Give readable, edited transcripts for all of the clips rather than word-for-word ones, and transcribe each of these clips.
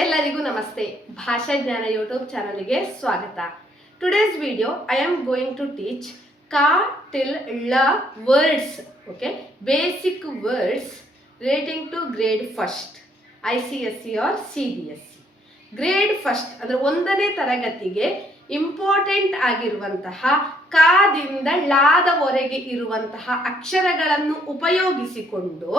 ಎಲ್ಲರಿಗೂ ನಮಸ್ತೆ. ಭಾಷಾ ಜ್ಞಾನ ಯೂಟ್ಯೂಬ್ ಚಾನಲ್ಗೆ ಸ್ವಾಗತ. Today's video I am going to teach ka till la words. Okay, basic words relating to grade first, ICSE or CBSE. Grade first ಅಂದರೆ 1ನೇ ತರಗತಿಗೆ ಇಂಪಾರ್ಟೆಂಟ್ ಆಗಿರುವಂತಹ ಕಾದಿಂದ ಲಾದವರೆಗೆ ಇರುವಂತಹ ಅಕ್ಷರಗಳನ್ನು ಉಪಯೋಗಿಸಿಕೊಂಡು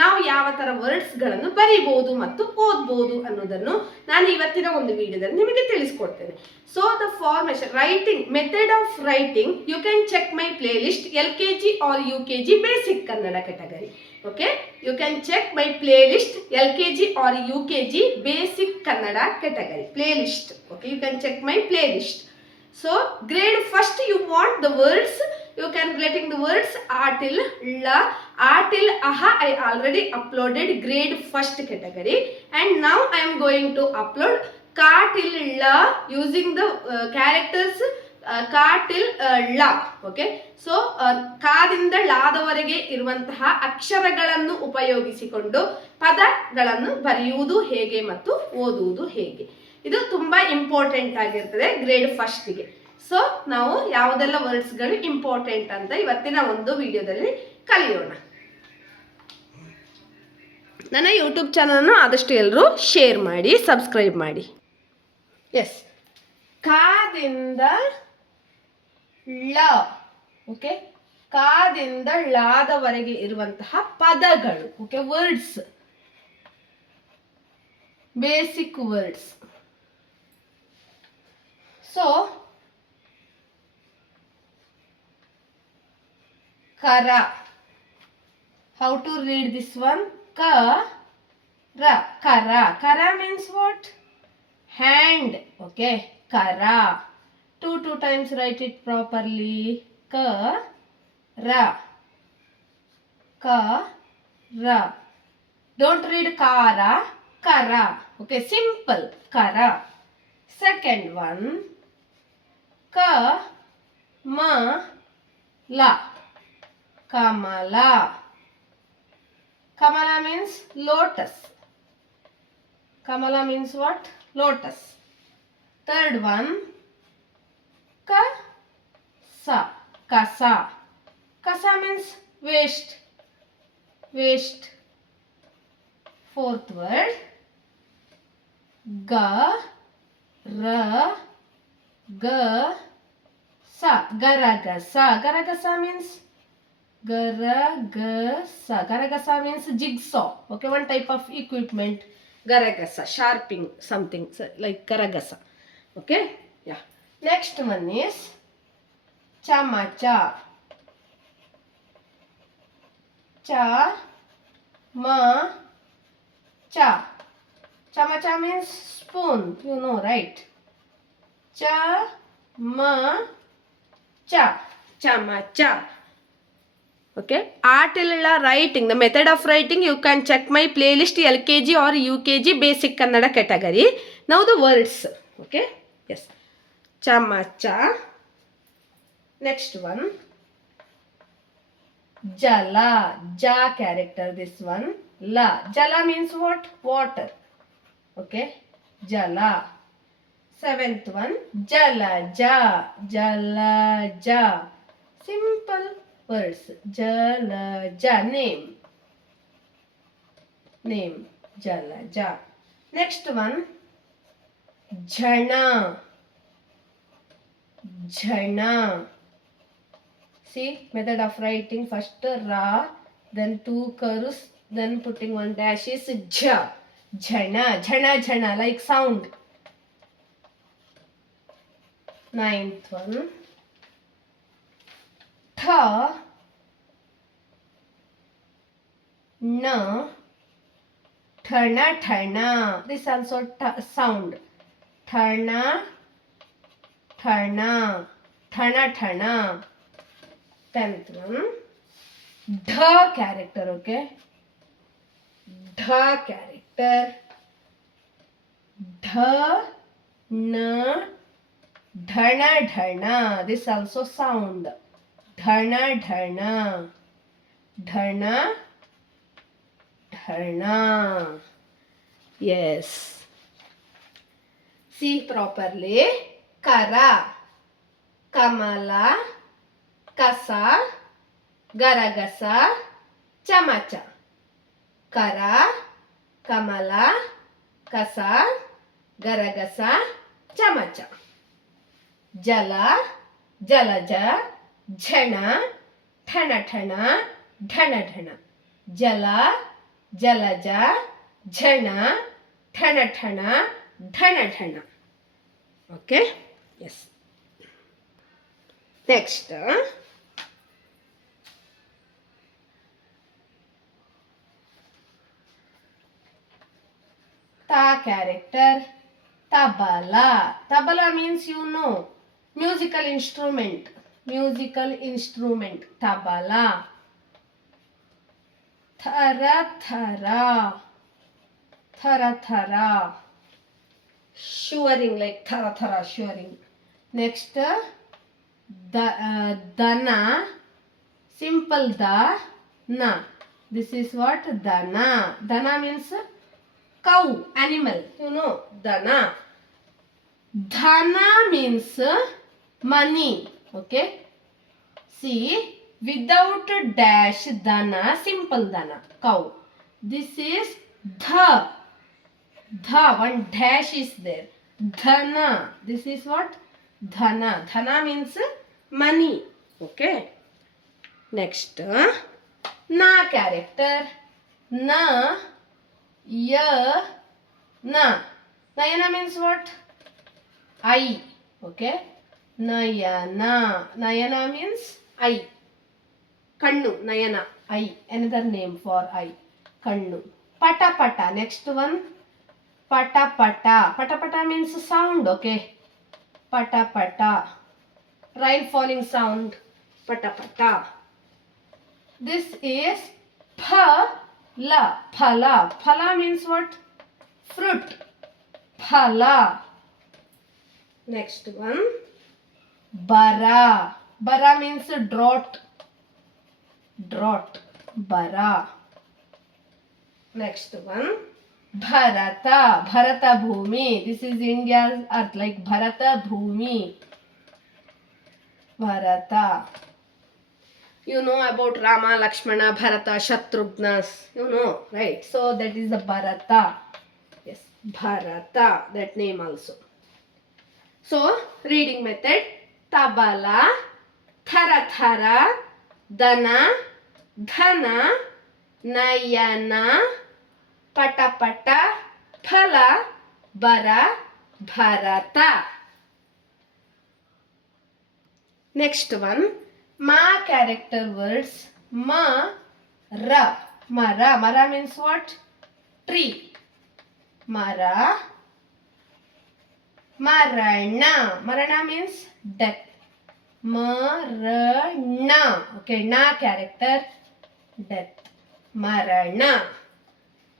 ನಾವು ಯಾವ ಥರ ವರ್ಡ್ಸ್ಗಳನ್ನು ಬರೀಬಹುದು ಮತ್ತು ಓದ್ಬೋದು ಅನ್ನೋದನ್ನು ನಾನು ಇವತ್ತಿನ ಒಂದು ವಿಡಿಯೋದಲ್ಲಿ ನಿಮಗೆ ತಿಳಿಸ್ಕೊಡ್ತೇನೆ. So the formation writing method of writing you can check my playlist LKG or UKG basic Kannada category. Okay, you can check my playlist LKG or UKG basic Kannada category playlist. Okay, you can check my playlist. So grade first you want the words, you can relating the words a till la, a till aha. I already uploaded grade first category and now I am going to upload ka till la using the characters ka till la. Okay, so ಕಾದಿಂದ ಲಾದವರೆಗೆ ಇರುವಂತಹ ಅಕ್ಷರಗಳನ್ನು ಉಪಯೋಗಿಸಿಕೊಂಡು ಪದಗಳನ್ನು ಬರೆಯುವುದು ಹೇಗೆ ಮತ್ತು ಓದುವುದು ಹೇಗೆ, ಇದು ತುಂಬಾ ಇಂಪಾರ್ಟೆಂಟ್ ಆಗಿರ್ತದೆ ಗ್ರೇಡ್ ಫಸ್ಟ್ಗೆ. ಸೊ ನಾವು ಯಾವುದೆಲ್ಲ ವರ್ಡ್ಸ್ಗಳು ಇಂಪಾರ್ಟೆಂಟ್ ಅಂತ ಇವತ್ತಿನ ಒಂದು ವಿಡಿಯೋದಲ್ಲಿ ಕಲಿಯೋಣ. ನನ್ನ ಯೂಟ್ಯೂಬ್ ಚಾನಲ್ನ ಆದಷ್ಟು ಎಲ್ಲರೂ ಶೇರ್ ಮಾಡಿ, ಸಬ್ಸ್ಕ್ರೈಬ್ ಮಾಡಿ. ಎಸ್, ಕಾದಿಂದ ಳ. ಓಕೆ, ಕಾದಿಂದ ಳಾದವರೆಗೆ ಇರುವಂತಹ ಪದಗಳು. Okay, words, basic words. So ಕರ, how to read this one? ಕ ರ, ಕರ. ಕರ means what? Hand. Okay, kara. Two times write it properly. Ka ra, ka ra. Don't read kara, kara. Okay, simple, kara. Second one, ka ma la, kamala. Kamala means lotus. Kamala means what? Lotus. Third one, kasa, kasa. Kasa means waste, waste. Fourth word, ga ra ga sa, garagasa. Garagasa means garagasa. Garagasa means jigsaw. Okay, one type of equipment. Garagasa, sharpening something like garagasa. Okay, yeah. Next one is chamacha. Cha ma cha. Chamacha means spoon, you know, right? Cha ma cha, chamacha. Okay, art writing, the method of writing you can check my playlist LKG or UKG basic Kannada category. Now the words. Okay, yes, chamacha. Next one, jala. Ja character, this one. La, jala means what? Water. Okay, jala. Seventh one, jalaja. Jalaja, simple words. Jalaja, name, name, jalaja. Next one, jhana. Jhana. See, method of writing, first ra, then two curves, then putting one dash is jha. Jhana, jhana, jhana, like sound. Ninth one, tha na, thana, thana. This also sound. Thana, thana, thana, thana. 10th one, dha character. Okay, dha character. Dha na, dhana, dhana. This also sound. Dhana, dhana, dhana, dhana. Yes. See properly. Kara, Kamala, Kasa, Garagasa, Chamacha. Kara, Kamala, Kasa, Garagasa, Chamacha. Jala, Jalaja, Jhana, Thana Thana, Dhana Dhana. Jala, Jalaja, Jhana, Thana Thana, Dhana Dhana. Okay? Yes. Next. Ta character. Tabala. Tabala means you know. Musical instrument. Musical instrument. Tabala. Thara thara. Thara thara. Shivering, like thara thara shivering. Next, dana. Simple da na. This is what? Dana. Dana means cow, animal. You know, dana. Dhana means money. Okay. See, without dash dana, simple dana, cow. This is dha. Dha, one dash is there. Dhana. This is what? Dhana. Dhana means money. Okay. Next, na character. Na, ya, na. Nayana means what? Eye. Okay. Nayana. Nayana means eye. Kannu. Nayana. Eye. Another name for eye. Kannu. Pata pata. Next one. Pata pata. Pata pata means sound. Okay. Pata pata. Rain falling sound. Pata pata. This is phala. Phala. Phala means what? Fruit. Phala. Next one. Bara. Bara means drought. Drought. Bara. Next one. Bharata. Bharata Bhumi. This is India's earth, like Bharata Bhumi. Bharata. You know about Rama, Lakshmana, Bharata, Shatrughnas. You know, right? So that is the Bharata. Yes, Bharata. That name also. So, reading method. Tabala, Thara Thara, Dana, Dhana, Nayana, Pata Pata, Phala, Bara, Bharata. Next one. Ma character words. Ma, ra. Mara. Mara means what? Tree. Mara. Marana. Marana means death. Marana. Okay, na character. Death. Marana.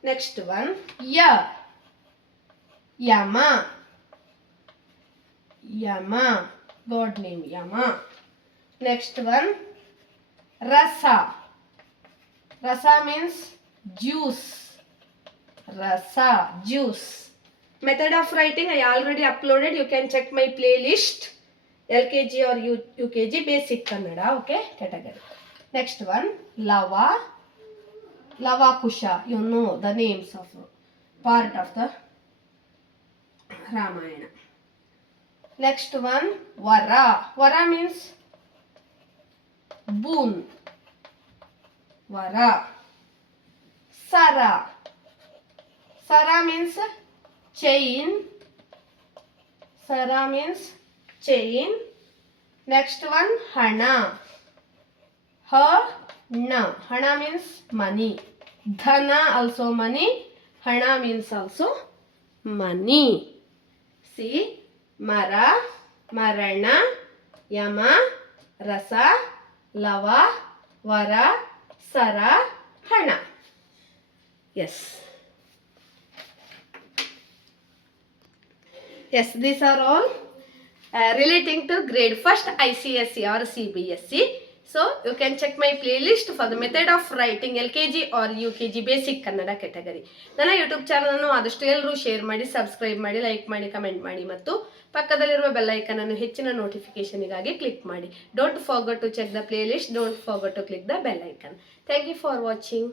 Next one. Ya. Yama. Yama. God name Yama. Next one. Rasa. Rasa means juice. Rasa. Juice. Method of writing I already uploaded. You can check my playlist. LKG or UKG basic Kannada. Okay. Category. Next one. Lava. Lava Kusha. You know the names of part of the Ramayana. Next one. Vara. Vara means boon. Vara. Sara. Sara means chain. Sara means chain. Next one. Hana. Hana. Hana means money. Dhana also money. Hana means also money. See. Mara. Marana. Yama. Rasa. Lava. Vara. Sara. Hana. Yes. Yes, these are all relating to grade 1st ICSE or CBSE. So you can check my playlist for the method of writing LKG or UKG basic Kannada category. ನನ್ನ YouTube ಚಾನಲನ್ನು ಆದಷ್ಟು ಎಲ್ಲರೂ share ಮಾಡಿ, subscribe ಮಾಡಿ, like ಮಾಡಿ, comment ಮಾಡಿ ಮತ್ತು ಪಕ್ಕದಲ್ಲಿರುವ ಬೆಲ್ ಐಕನ್ ಅನ್ನು ಹೆಚ್ಚಿನ ನೋಟಿಫಿಕೇಶನ್ಗಾಗಿ ಕ್ಲಿಕ್ ಮಾಡಿ. Don't forget to check the playlist. Don't forget to click the bell icon. Thank you for watching.